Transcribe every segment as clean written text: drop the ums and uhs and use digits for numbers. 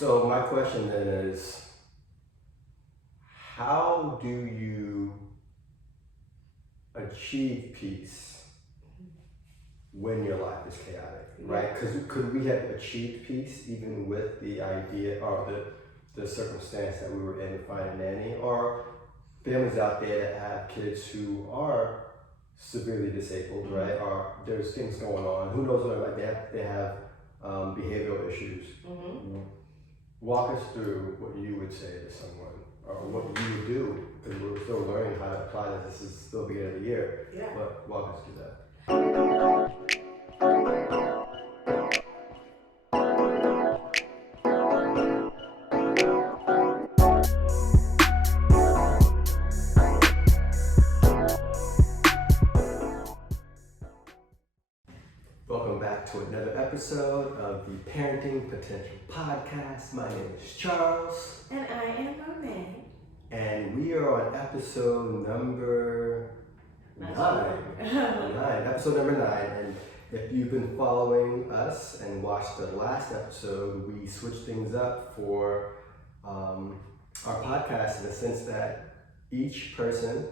So my question then is, how do you achieve peace when your life is chaotic, right? Because could we have achieved peace even with the idea or the circumstance that we were in to find a nanny, or families out there that have kids who are severely disabled, right? Or there's things going on. Who knows what, like they have behavioral issues. Walk us through what you would say to someone, or what you would do, because we're still learning how to apply this. This is still the beginning of the year. Yeah. But walk us through that. Welcome back to another episode of the Parenting Potential Podcast. My name is Charles. And I am Monet. And we are on episode number 9. Episode number 9. And if you've been following us and watched the last episode, we switched things up for our podcast in the sense that each person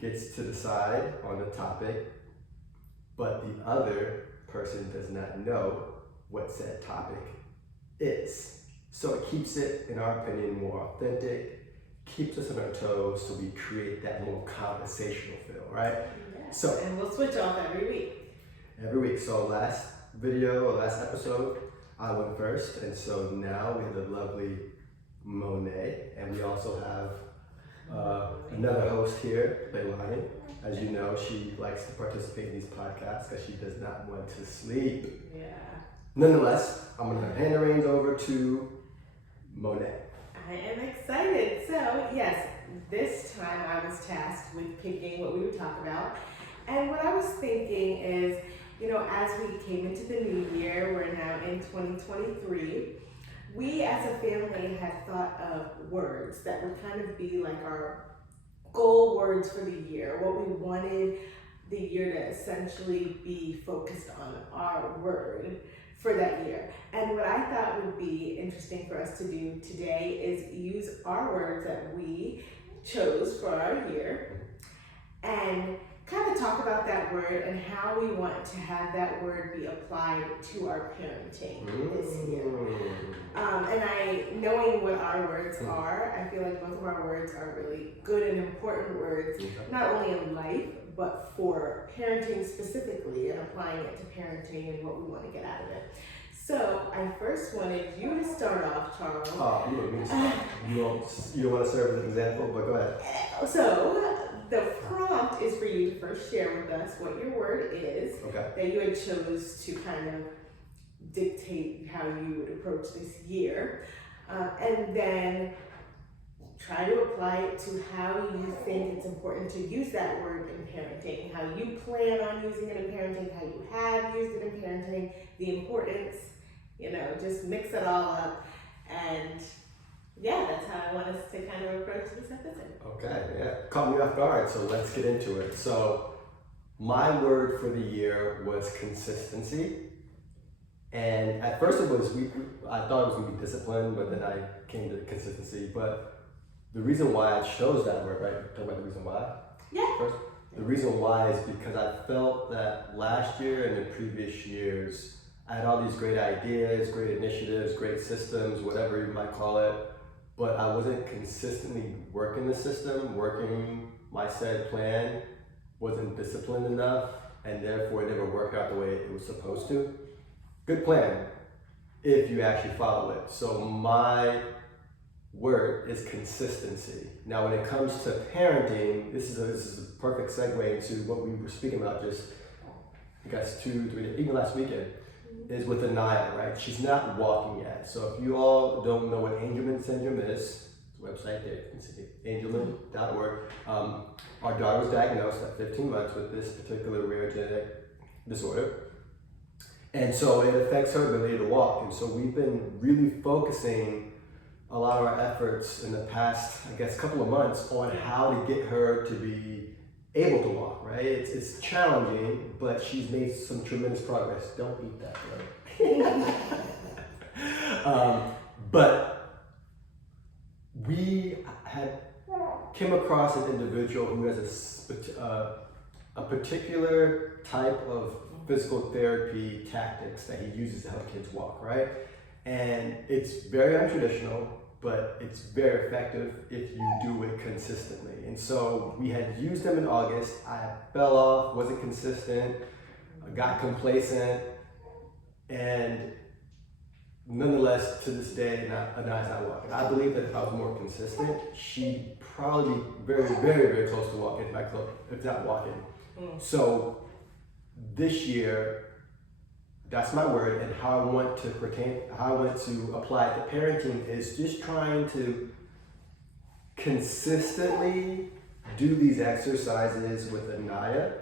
gets to decide on the topic, but the other person does not know what said topic is. So it keeps it, in our opinion, more authentic, keeps us on our toes, so we create that more conversational feel, right? Yeah. So, and we'll switch off every week. So last episode, I went first, and so now we have the lovely Monet, and we also have another host here, Leilani. As you know, she likes to participate in these podcasts because she does not want to sleep. Yeah. Nonetheless, I'm going to hand the reins over to Monet. I am excited. So, yes, this time I was tasked with picking what we would talk about. And what I was thinking is, as we came into the new year, we're now in 2023, we as a family had thought of words that would kind of be like our goal words for the year, what we wanted the year to essentially be focused on, our word for that year. And what I thought would be interesting for us to do today is use our words that we chose for our year and kind of talk about that word and how we want to have that word be applied to our parenting this year. And knowing what our words are, I feel like both of our words are really good and important words, not only in life, but for parenting specifically and applying it to parenting and what we want to get out of it. So I first wanted you to start off, Charles. Oh, you want me to start? You don't want to serve as an example, but go ahead. So the prompt is for you to first share with us what your word is that you had chose to kind of dictate how you would approach this year, and then try to apply it to how you think it's important to use that word in parenting, how you plan on using it in parenting, how you have used it in parenting, the importance, just mix it all up. And yeah, that's how I want us to kind of approach this episode. Okay, yeah. Caught me off guard, so let's get into it. So my word for the year was consistency. And at first I thought it was going to be discipline, but then I came to consistency. But the reason why I chose that word, right? Talk about the reason why? Yeah. First, the reason why is because I felt that last year and the previous years, I had all these great ideas, great initiatives, great systems, whatever you might call it, but I wasn't consistently working the system, working my said plan, wasn't disciplined enough, and therefore it never worked out the way it was supposed to. Good plan, if you actually follow it. So my word is consistency. Now when it comes to parenting, this is a perfect segue into what we were speaking about just, I guess 2-3 days, even last weekend, is with Anaya, right? She's not walking yet. So if you all don't know what Angelman syndrome is, the website there, you can see it, angelman.org. Our daughter was diagnosed at 15 months with this particular rare genetic disorder. And so it affects her ability to walk. And so we've been really focusing a lot of our efforts in the past, I guess, couple of months on how to get her to be able to walk, right? It's challenging, but she's made some tremendous progress. Don't eat that, right? But we had came across an individual who has a particular type of physical therapy tactics that he uses to help kids walk, right? And it's very untraditional, but it's very effective if you do it consistently. And so we had used them in August. I fell off, wasn't consistent, got complacent, and nonetheless, to this day, Anai's not walking. I believe that if I was more consistent, she'd probably be very, very, very close to walking, if not walking. So this year, that's my word, and how I want to apply it to parenting is just trying to consistently do these exercises with Anaya,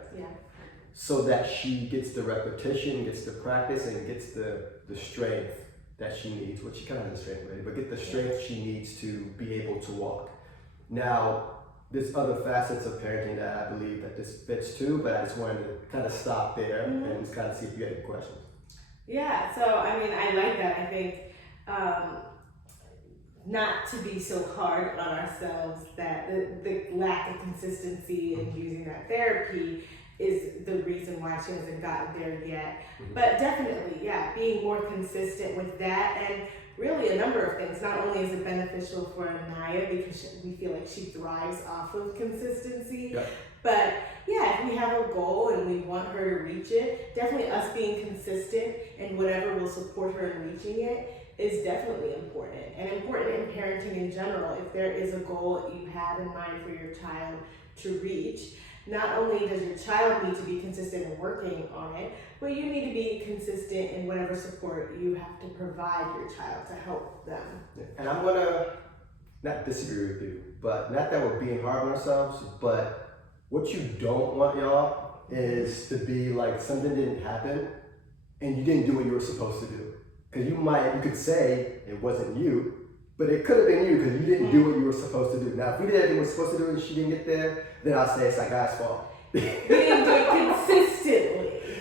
so that she gets the repetition, gets the practice, and gets the strength that she needs, which she kind of has the strength already, but get the strength she needs to be able to walk. Now, there's other facets of parenting that I believe that this fits too, but I just wanted to kind of stop there and just kind of see if you had any questions. Yeah, so I mean, I like that. I think not to be so hard on ourselves, that the lack of consistency in using that therapy is the reason why she hasn't gotten there yet. But definitely, being more consistent with that, and really a number of things. Not only is it beneficial for Anaya because we feel like she thrives off of consistency, but if we have a goal and we want her to reach it, definitely us being consistent and whatever will support her in reaching it is definitely important. And important in parenting in general. If there is a goal you have in mind for your child to reach, not only does your child need to be consistent in working on it, but you need to be consistent in whatever support you have to provide your child to help them. And I'm gonna not disagree with you, but not that we're being hard on ourselves, but what you don't want, y'all, is to be like something didn't happen and you didn't do what you were supposed to do. Because you could say it wasn't you, but it could have been you because you didn't do what you were supposed to do. Now, if we did everything we were supposed to do and she didn't get there, then I'll say it's that guy's fault. We didn't do it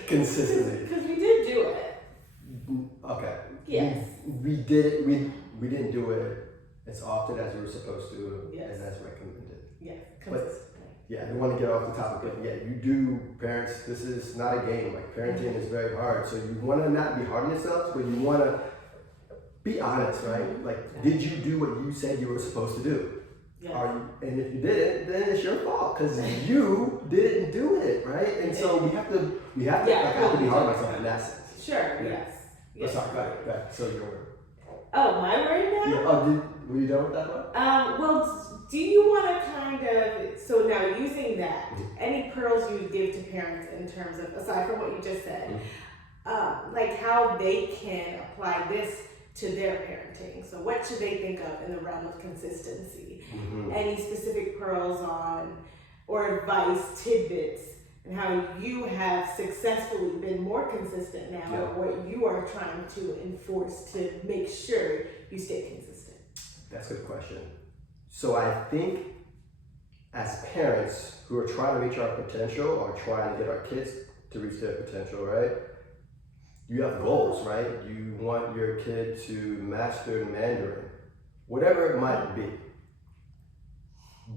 consistently. Because we did do it. Okay. Yes. We did it. We didn't do it as often as we were supposed to, and as recommended. Yes, consistently. I don't want to get off the topic, but you do, parents, this is not a game. Like, parenting is very hard. So you want to not be hard on yourselves, but you want to be honest, right? Like, did you do what you said you were supposed to do? And if you didn't, then it's your fault because you didn't do it, right? And so we have to like, I have to be hard on myself in that sense. Sure, yes. Sorry, go ahead. So your word. Oh, my word now? Yeah, were you done with that one? Well, do you want to kind of, so now using that, any pearls you would give to parents in terms of, aside from what you just said, like how they can apply this to their parenting? So what should they think of in the realm of consistency? Any specific pearls on, or advice, tidbits, and how you have successfully been more consistent now, or what you are trying to enforce to make sure you stay consistent? That's a good question. So I think as parents who are trying to reach our potential or trying to get our kids to reach their potential, right? You have goals, right? You want your kid to master Mandarin, whatever it might be.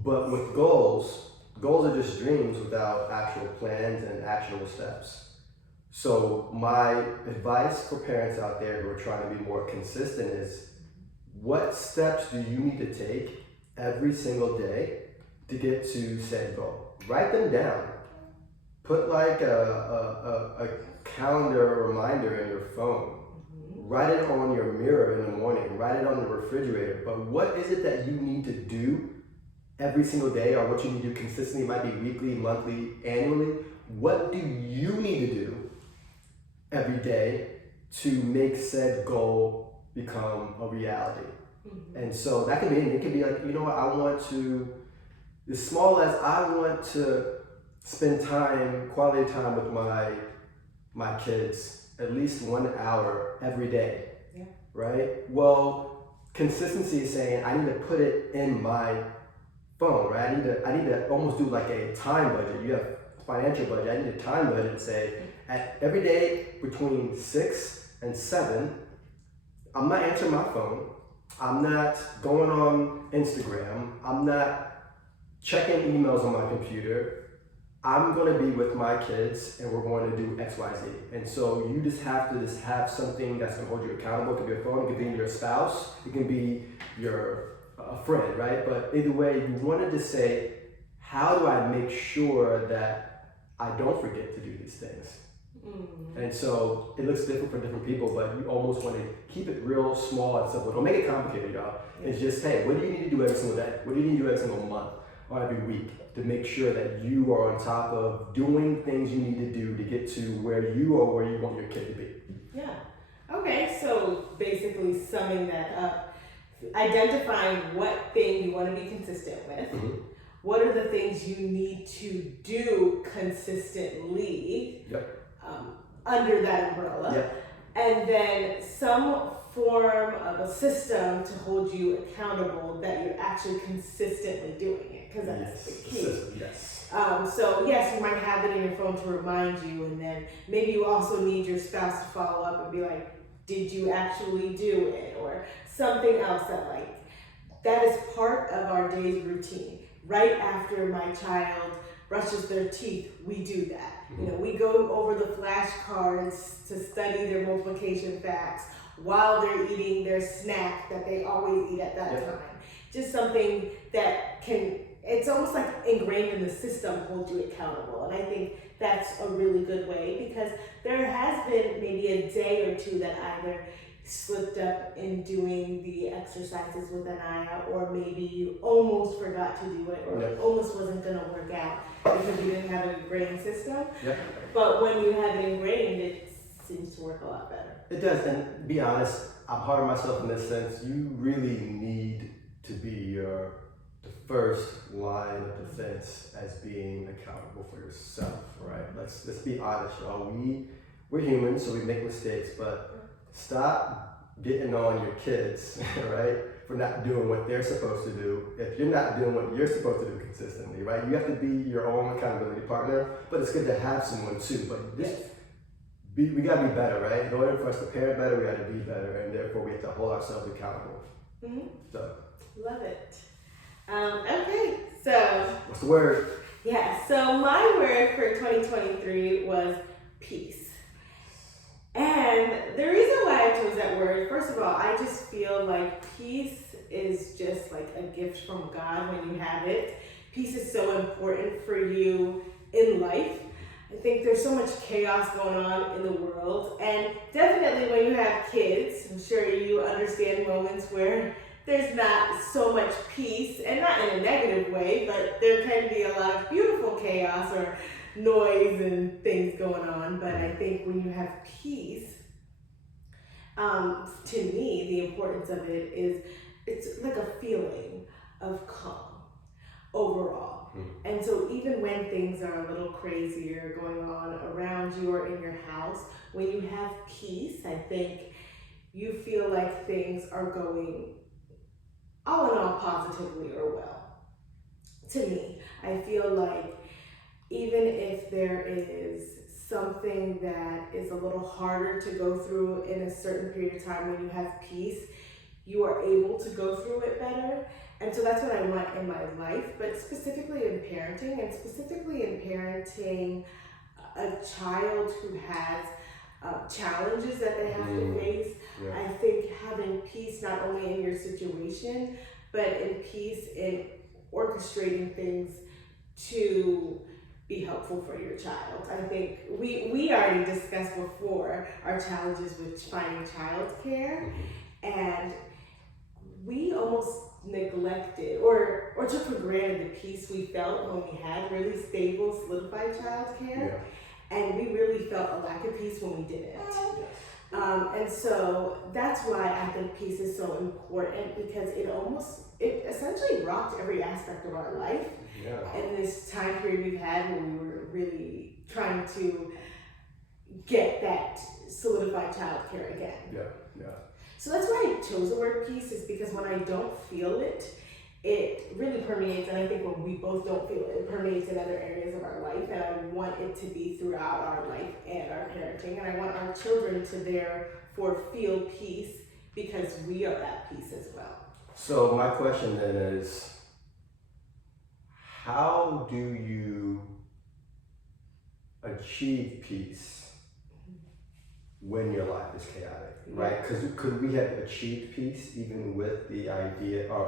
But with goals are just dreams without actual plans and actionable steps. So my advice for parents out there who are trying to be more consistent is, what steps do you need to take every single day to get to said goal? Write them down. Put like a calendar reminder in your phone. Write it on your mirror in the morning. Write it on the refrigerator. But what is it that you need to do every single day, or what you need to do consistently? It might be weekly, monthly, annually. What do you need to do every day to make said goal become a reality? And so that could be anything. It could be like, you know what, I want to, as small as I want to spend quality time with my kids, at least 1 hour every day, right? Well, consistency is saying I need to put it in my phone, right? I need to almost do like a time budget. You have a financial budget. I need a time budget to say, at every day between 6 and 7, I'm not answering my phone. I'm not going on Instagram. I'm not checking emails on my computer. I'm going to be with my kids and we're going to do X, Y, Z. And so you just have to just have something that's going to hold you accountable. It could be a phone, it could be your spouse, it can be your friend, right? But either way, you want to just say, how do I make sure that I don't forget to do these things? And so it looks different for different people, but you almost want to keep it real small and simple. Don't make it complicated, y'all. It's just, hey, what do you need to do every single day? What do you need to do every single month or every week to make sure that you are on top of doing things you need to do to get to where you are, where you want your kid to be? Yeah. Okay, so basically summing that up, identifying what thing you want to be consistent with. What are the things you need to do consistently? Under that umbrella, and then some form of a system to hold you accountable that you're actually consistently doing it, because that's the key. So yes, you might have it in your phone to remind you, and then maybe you also need your spouse to follow up and be like, did you actually do it? Or something else that is part of our day's routine. Right after my child brushes their teeth, we do that. We go over the flashcards to study their multiplication facts while they're eating their snack that they always eat at that time. Just something that it's almost like ingrained in the system, holds you accountable. And I think that's a really good way, because there has been maybe a day or two that either slipped up in doing the exercises with Anaya, or maybe you almost forgot to do it, or it almost wasn't going to work out because you didn't have an ingrained system. But when you have it ingrained, it seems to work a lot better. It does, and be honest, I'm hard on myself in this sense. You really need to be the first line of defense as being accountable for yourself, right? Let's be honest, y'all. We're humans, so we make mistakes, but stop getting on your kids, right, for not doing what they're supposed to do. If you're not doing what you're supposed to do consistently, right, you have to be your own accountability partner, but it's good to have someone too. But we got to be better, right? In order for us to parent better, we got to be better, and therefore we have to hold ourselves accountable. So. Love it. Okay, so. What's the word? Yeah, so my word for 2023 was peace. And the reason why I chose that word, first of all, I just feel like peace is just like a gift from God when you have it. Peace is so important for you in life. I think there's so much chaos going on in the world, and definitely when you have kids, I'm sure you understand moments where there's not so much peace, and not in a negative way, but there can be a lot of beautiful chaos or noise and things going on. But I think when you have peace, to me, the importance of it is it's like a feeling of calm overall. And so even when things are a little crazier going on around you or in your house, when you have peace, I think you feel like things are going all in all positively or well. To me, I feel like even if there is something that is a little harder to go through in a certain period of time, when you have peace, you are able to go through it better. And so that's what I want in my life, but specifically in parenting, and specifically in parenting a child who has challenges that they have to face. I think having peace not only in your situation, but in peace in orchestrating things to be helpful for your child. I think we already discussed before our challenges with finding childcare, and we almost neglected or took for granted the peace we felt when we had really stable, solidified childcare, and we really felt a lack of peace when we didn't. And so that's why I think peace is so important, because it essentially rocked every aspect of our life. In this time period we've had when we were really trying to get that solidified childcare again. So that's why I chose the word peace, is because when I don't feel it, it really permeates, and I think when we both don't feel it, it permeates in other areas of our life, and I want it to be throughout our life and our parenting, and I want our children to therefore feel peace because we are at peace as well. So my question then is, how do you achieve peace when your life is chaotic, right? Because could we have achieved peace even with the idea or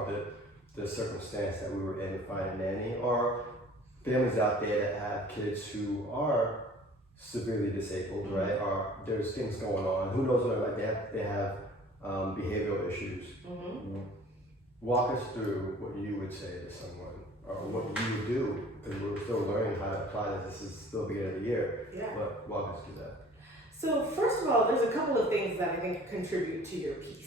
the circumstance that we were in to find a nanny, or families out there that have kids who are severely disabled, right? Or there's things going on. Who knows what, like they have behavioral issues. Walk us through what you would say to someone, or what you would do, because we're still learning how to apply this. This is still the beginning of the year. Yeah. But walk us through that. So first of all, there's a couple of things that I think contribute to your peace.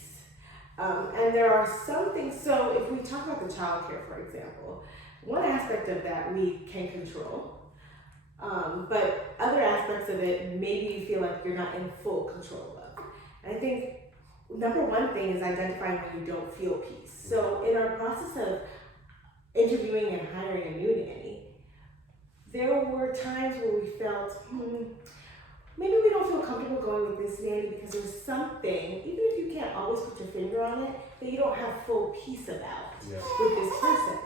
And there are some things, so if we talk about the childcare, for example, one aspect of that we can control, but other aspects of it, maybe you feel like you're not in full control of. And I think number one thing is identifying when you don't feel peace. So in our process of interviewing and hiring a new nanny, there were times where we felt, maybe we don't feel comfortable going with this nanny because there's something, even if you can't always put your finger on it, that you don't have full peace about with this person.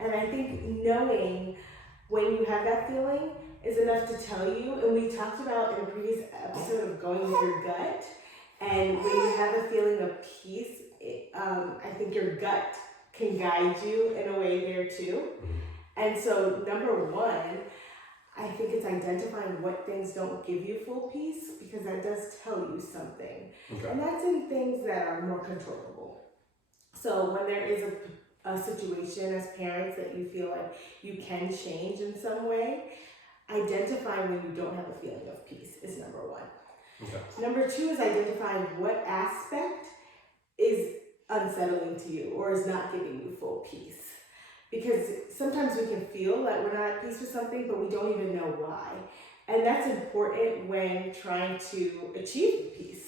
And I think knowing when you have that feeling is enough to tell you, and we talked about in a previous episode of going with your gut, and when you have a feeling of peace, I think your gut can guide you in a way there too. And so number one, I think it's identifying what things don't give you full peace, because that does tell you something. Okay. And that's in things that are more controllable. So when there is a situation as parents that you feel like you can change in some way, identifying when you don't have a feeling of peace is number one. Okay. Number two is identifying what aspect is unsettling to you or is not giving you full peace. Because sometimes we can feel like we're not at peace with something, but we don't even know why. And that's important when trying to achieve peace.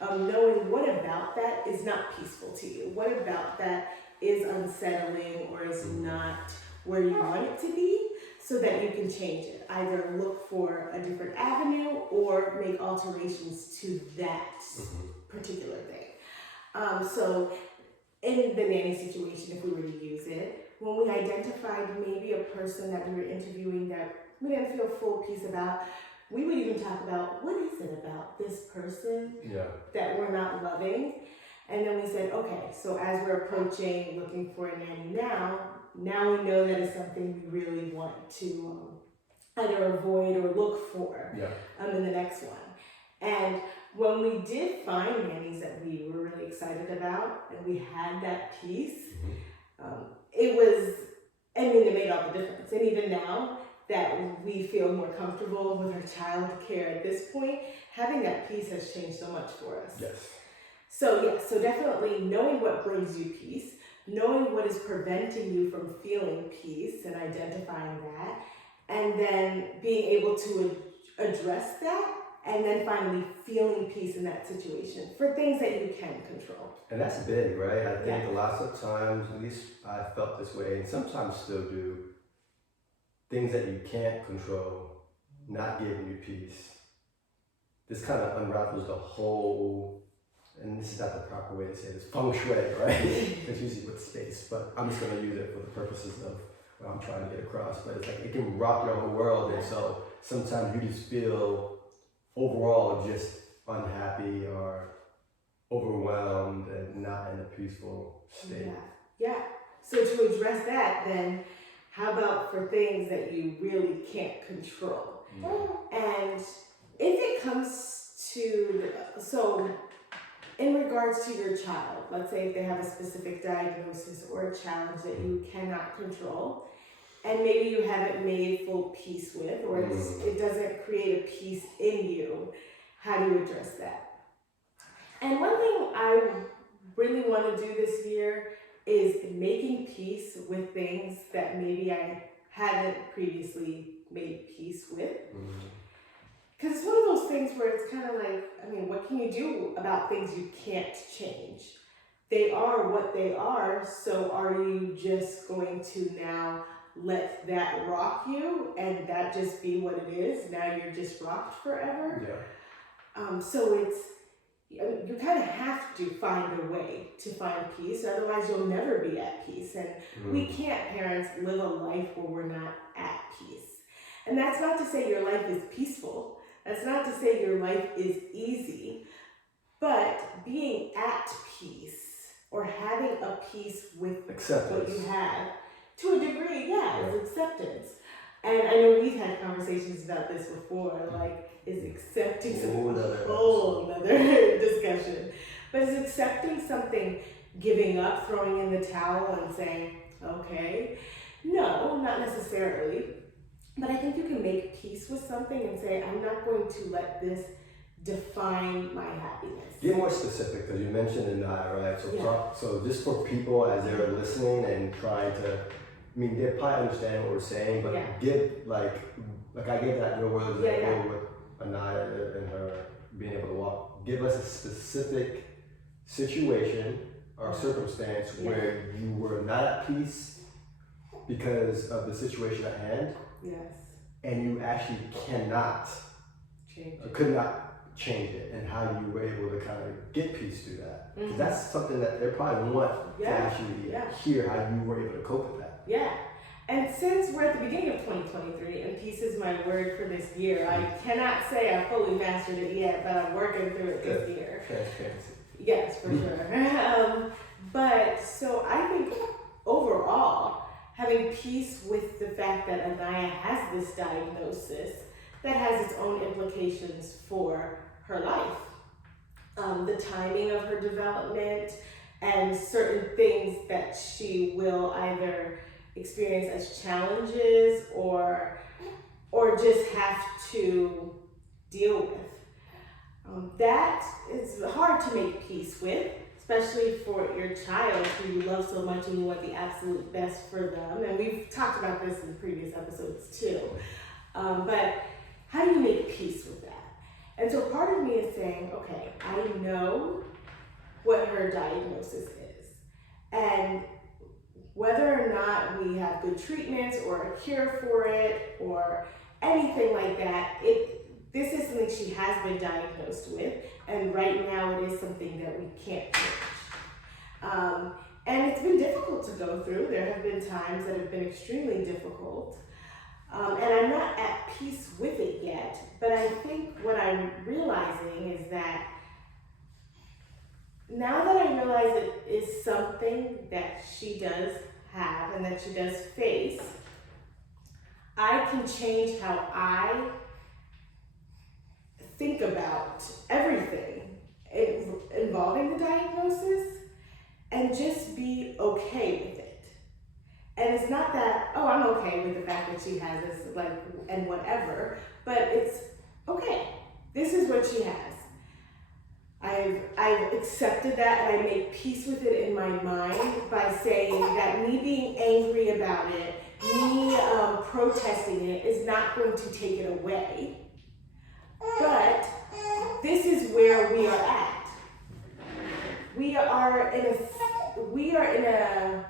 Knowing what about that is not peaceful to you. What about that is unsettling or is not where you want it to be, so that you can change it. Either look for a different avenue or make alterations to that particular thing. So in the nanny situation, if we were to use it, when we identified maybe a person that we were interviewing that we didn't feel full peace about, we would even talk about, what is it about this person that we're not loving? And then we said, okay, so as we're approaching looking for a nanny now we know that it's something we really want to either avoid or look for in the next one. And when we did find nannies that we were really excited about and we had that peace, it was, I mean, it made all the difference. And even now that we feel more comfortable with our child care at this point, having that peace has changed so much for us. Yes. So definitely knowing what brings you peace, knowing what is preventing you from feeling peace and identifying that, and then being able to address that, and then finally feeling peace in that situation for things that you can control. And that's big, right? I think lots of times, at least I felt this way, and sometimes still do, things that you can't control, not giving you peace. This kind of unravels the whole, and this is not the proper way to say this, feng shui, right? It's usually with space, but I'm just going to use it for the purposes of what I'm trying to get across. But it's like it can rock your whole world, and so sometimes you just feel overall just unhappy or overwhelmed and not in a peaceful state. Yeah. So to address that, then how about for things that you really can't control? And if it comes to, so in regards to your child, let's say if they have a specific diagnosis or a challenge that you cannot control, and maybe you haven't made full peace with, or it doesn't create a peace in you, how do you address that? And one thing I really want to do this year is making peace with things that maybe I hadn't previously made peace with. Because it's one of those things where it's kind of like, I mean, what can you do about things you can't change? They are what they are, so are you just going to now let that rock you and that just be what it is? Now you're just rocked forever? Yeah. So you kind of have to find a way to find peace, otherwise you'll never be at peace. And we can't, parents, live a life where we're not at peace. And that's not to say your life is peaceful. That's not to say your life is easy. But being at peace or having a peace with acceptance. what you have, to a degree, is acceptance. And I know we've had conversations about this before, like, is accepting a whole other discussion. But is accepting something giving up, throwing in the towel and saying, okay? No, not necessarily. But I think you can make peace with something and say, I'm not going to let this define my happiness. Get more specific, because you mentioned Anaya, right? So so just for people as they're listening and trying to, I mean, they probably understand what we're saying, but give like I gave that real world example with Anaya and her being able to walk. Give us a specific situation or circumstance where you were not at peace because of the situation at hand. Yes. And you actually cannot change it. Could not change it, and how you were able to kind of get peace through that. Because that's something that they probably want to actually hear how you were able to cope with that. Yeah. And since we're at the beginning of 2023, and peace is my word for this year, I cannot say I fully mastered it yet, but I'm working through it this year. Transparency. Yes, for sure. But so I think overall, having peace with the fact that Anaya has this diagnosis that has its own implications for her life. The timing of her development and certain things that she will either experience as challenges or just have to deal with. That is hard to make peace with, especially for your child who you love so much and you want the absolute best for them. And we've talked about this in previous episodes too. But how do you make peace with that? And so part of me is saying, okay, I know what her diagnosis is. And whether or not we have good treatments or a cure for it or anything like that, this is something she has been diagnosed with, and right now it is something that we can't change. And it's been difficult to go through. There have been times that have been extremely difficult. And I'm not at peace with it yet, but I think what I'm realizing is that now that I realize it is something that she does have and that she does face, I can change how I think about everything involving the diagnosis and just be okay with it. And it's not that, oh, I'm okay with the fact that she has this, like, and whatever, but it's, okay, this is what she has. I've accepted that, and I make peace with it in my mind by saying that me being angry about it, me protesting it is not going to take it away. But this is where we are at. We are in a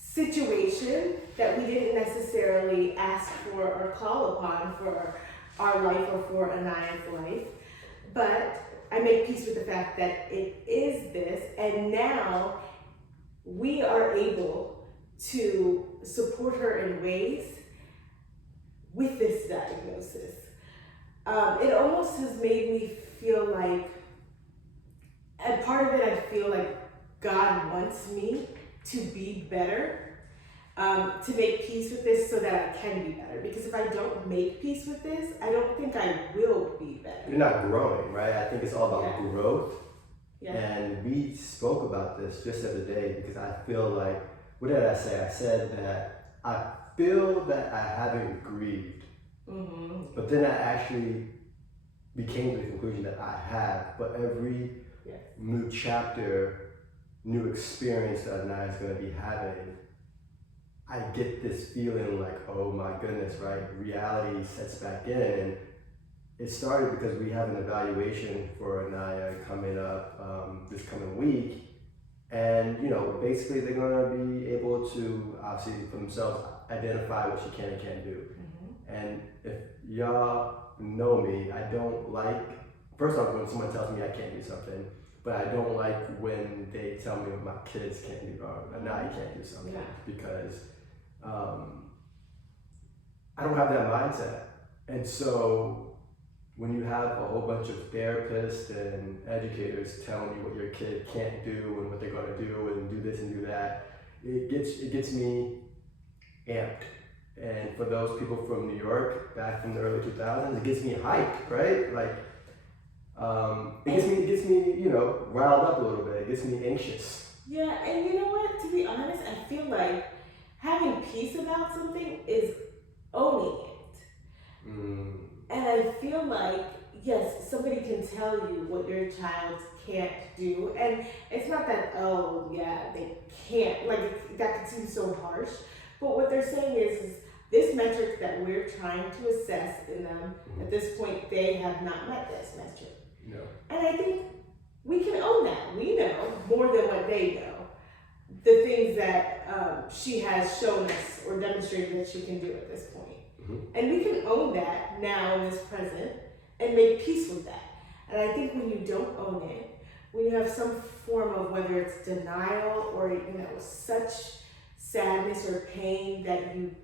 situation that we didn't necessarily ask for or call upon for our life or for Anaya's life, but I make peace with the fact that it is this, and now we are able to support her in ways with this diagnosis. It almost has made me feel like, and part of it I feel like God wants me to be better, to make peace with this so that I can be better. Because if I don't make peace with this, I don't think I will be better. You're not growing, right? I think it's all about growth. Yeah. And we spoke about this just the other day because I feel like, what did I say? I said that I feel that I haven't grieved. Mm-hmm. But then I actually became to the conclusion that I have. But every new chapter, new experience that Anaya is going to be having, I get this feeling like, oh my goodness, right? Reality sets back in. And it started because we have an evaluation for Anaya coming up this coming week. And, you know, basically they're going to be able to, obviously for themselves, identify what she can and can't do. Mm-hmm. And if y'all know me, I don't like first off, when someone tells me I can't do something, but I don't like when they tell me what my kids can't do, or now you can't do something, because I don't have that mindset. And so when you have a whole bunch of therapists and educators telling you what your kid can't do and what they're going to do and do this and do that, it gets me amped. And for those people from New York back in the early 2000s, it gets me hyped, right? Like, it gets me, you know, riled up a little bit. It gets me anxious. Yeah, and you know what? To be honest, I feel like having peace about something is owning it. And I feel like, yes, somebody can tell you what your child can't do, and it's not that, oh yeah, they can't, like that could seem so harsh, but what they're saying is this metric that we're trying to assess in them, at this point, they have not met this metric. No. And I think we can own that. We know more than what they know. The things that she has shown us or demonstrated that she can do at this point. And we can own that now in this present and make peace with that. And I think when you don't own it, when you have some form of, whether it's denial or, you know, such sadness or pain that you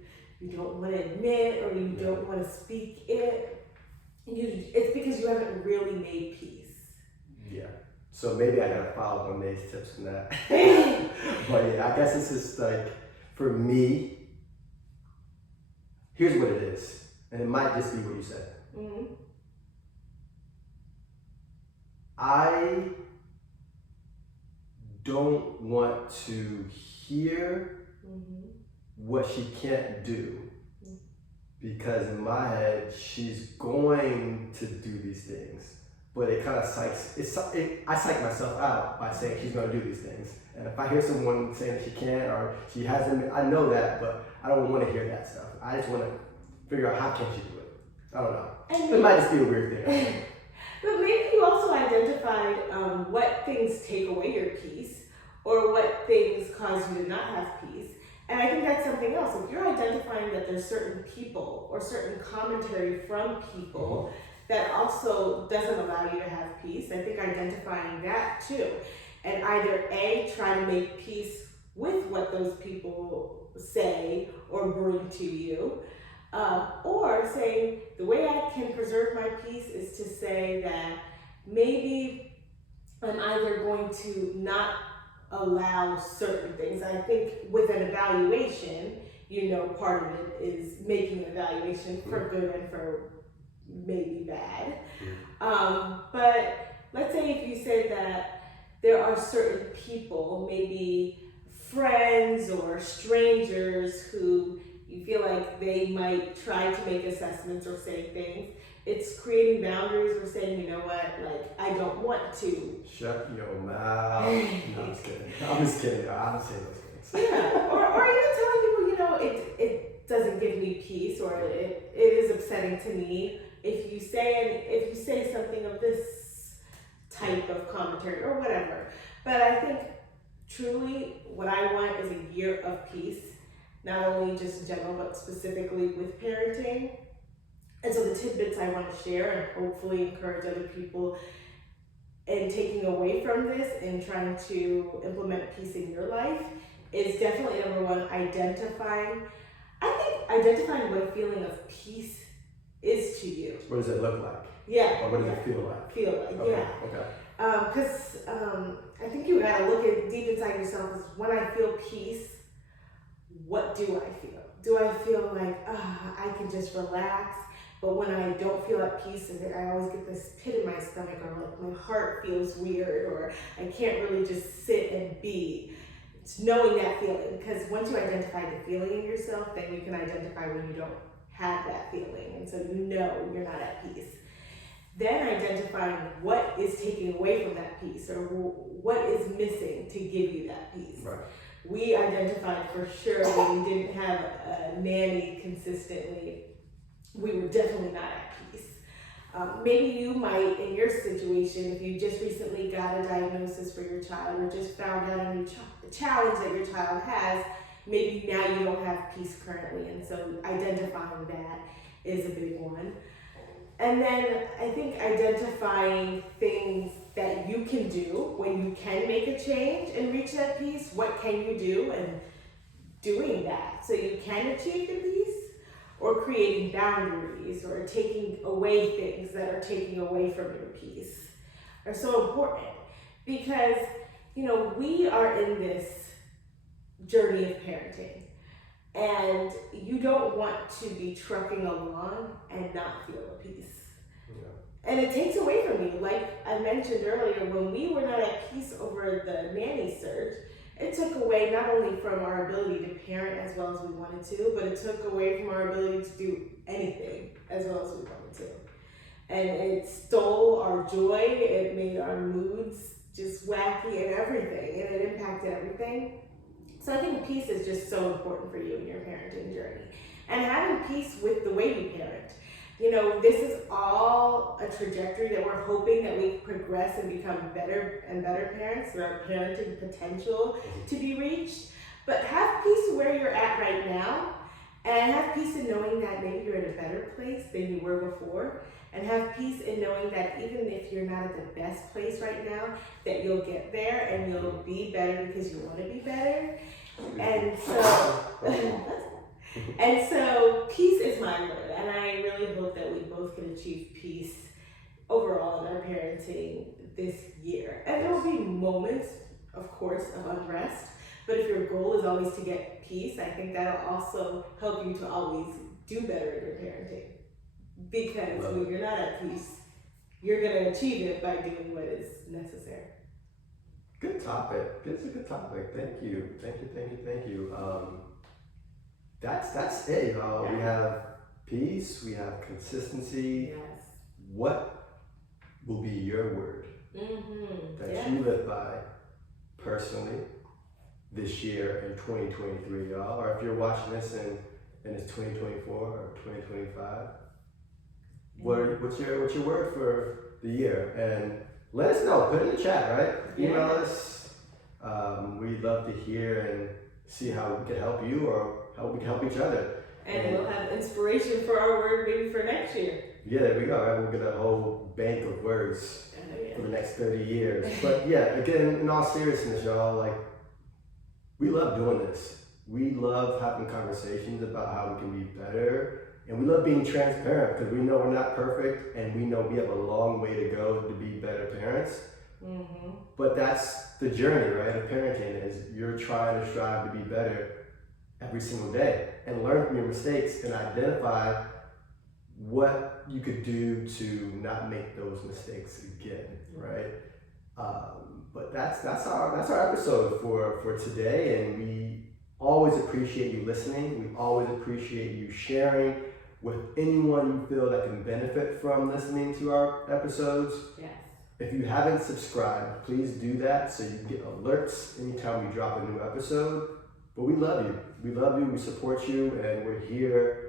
don't want to admit or you don't want to speak it, it's because you haven't really made peace. Yeah. So maybe I gotta follow Monet's tips on that. But yeah, I guess this is like, for me, here's what it is, and it might just be what you said. I don't want to hear what she can't do, because in my head, she's going to do these things. But it kind of I psych myself out by saying she's going to do these things. And if I hear someone saying that she can't or she hasn't, I know that, but I don't want to hear that stuff. I just want to figure out how can she do it. I don't know. It might just be a weird thing. But maybe you also identified what things take away your peace or what things cause you to not have peace. And I think that's something else. If you're identifying that there's certain people or certain commentary from people that also doesn't allow you to have peace, I think identifying that too. And either A, try to make peace with what those people say or bring to you, or saying the way I can preserve my peace is to say that maybe I'm either going to not allow certain things. I think with an evaluation, you know, part of it is making an evaluation for good and for maybe bad. But let's say if you say that there are certain people, maybe friends or strangers, who you feel like they might try to make assessments or say things, it's creating boundaries or saying, you know what, like, I don't want to. Shut your mouth. No, I'm just kidding. I'm just kidding. I don't say those things. Yeah, or even telling people, you know, it doesn't give me peace, or it is upsetting to me if you say something of this type of commentary or whatever. But I think truly what I want is a year of peace, not only just general, but specifically with parenting. And so the tidbits I want to share and hopefully encourage other people in taking away from this and trying to implement peace in your life is definitely, number one, identifying what a feeling of peace is to you. What does it look like? Yeah. Or what does it feel like? Yeah. Okay. Because I think you gotta look at deep inside yourself. Is when I feel peace, what do I feel? Do I feel like I can just relax? But when I don't feel at peace, I always get this pit in my stomach, or like my heart feels weird, or I can't really just sit and be. It's knowing that feeling, because once you identify the feeling in yourself, then you can identify when you don't have that feeling, and so you know you're not at peace. Then identifying what is taking away from that peace, or what is missing to give you that peace. Right. We identified for sure when we didn't have a nanny consistently, we were definitely not at peace. Maybe you might, in your situation, if you just recently got a diagnosis for your child or just found out a new challenge that your child has, maybe now you don't have peace currently, and so identifying that is a big one. And then I think identifying things that you can do when you can make a change and reach that peace. What can you do? And doing that so you can achieve the peace, or creating boundaries or taking away things that are taking away from your peace are so important, because we are in this journey of parenting, and you don't want to be trucking along and not feel a peace. Yeah. And it takes away from you. Like I mentioned earlier, when we were not at peace over the nanny search, it took away not only from our ability to parent as well as we wanted to, but it took away from our ability to do anything as well as we wanted to. And it stole our joy, it made our moods just wacky and everything, and it impacted everything. So I think peace is just so important for you in your parenting journey. And having peace with the way you parent. This is all a trajectory that we're hoping that we progress and become better and better parents, for our parenting potential to be reached. But have peace where you're at right now, and have peace in knowing that maybe you're in a better place than you were before, and have peace in knowing that even if you're not at the best place right now, that you'll get there and you'll be better because you want to be better. And so peace is my word, and I really hope that we both can achieve peace overall in our parenting this year. And there will be moments, of course, of unrest, but if your goal is always to get peace, I think that'll also help you to always do better in your parenting. Because when you're not at peace, you're going to achieve it by doing what is necessary. Good topic. It's a good topic. Thank you. That's it, y'all. We have peace, we have consistency. Yes. What will be your word that you live by personally this year in 2023, y'all? Or if you're watching this and it's 2024 or 2025, what's your word for the year? And let us know. Put it in the chat, right? Email us. We'd love to hear and see how we can help you or how we can help each other. And we'll have inspiration for our word maybe for next year. Yeah, there we go. Right? We'll get a whole bank of words for the next 30 years. But yeah, again, in all seriousness, y'all, we love doing this. We love having conversations about how we can be better. And we love being transparent because we know we're not perfect and we know we have a long way to go to be better parents. Mm-hmm. But that's the journey, right, of parenting, is you're trying to strive to be better every single day and learn from your mistakes and identify what you could do to not make those mistakes again, right? But that's our episode for today, and we always appreciate you listening. We always appreciate you sharing with anyone you feel that can benefit from listening to our episodes. Yes. If you haven't subscribed, please do that so you get alerts anytime we drop a new episode. But we love you. We support you, and we're here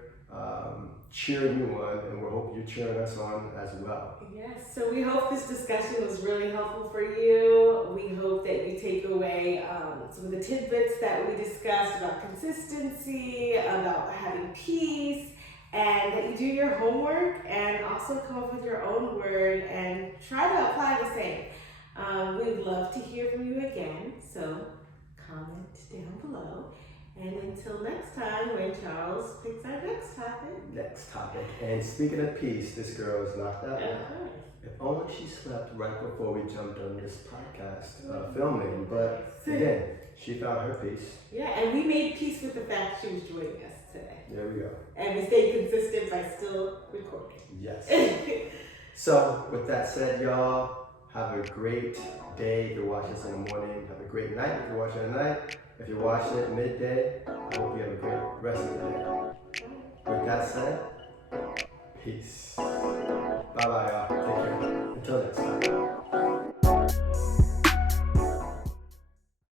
cheering you on, and we hope you're cheering us on as well. Yes, so we hope this discussion was really helpful for you. We hope that you take away some of the tidbits that we discussed about consistency, about having peace, and that you do your homework and also come up with your own word and try to apply the same. We'd love to hear from you again, so comment down below. And until next time, when Charles picks our next topic. And speaking of peace, this girl is knocked out now. If only she slept right before we jumped on this podcast filming. But again, she found her peace. Yeah, and we made peace with the fact she was joining us today. There we go. And we stayed consistent by still recording. Yes. So, with that said, y'all, have a great day if you're watching this in the morning. Have a great night if you're watching at night. If you're watching it midday, I hope you have a great rest of the day. With that said, peace. Bye-bye, y'all. Take care. Until next time.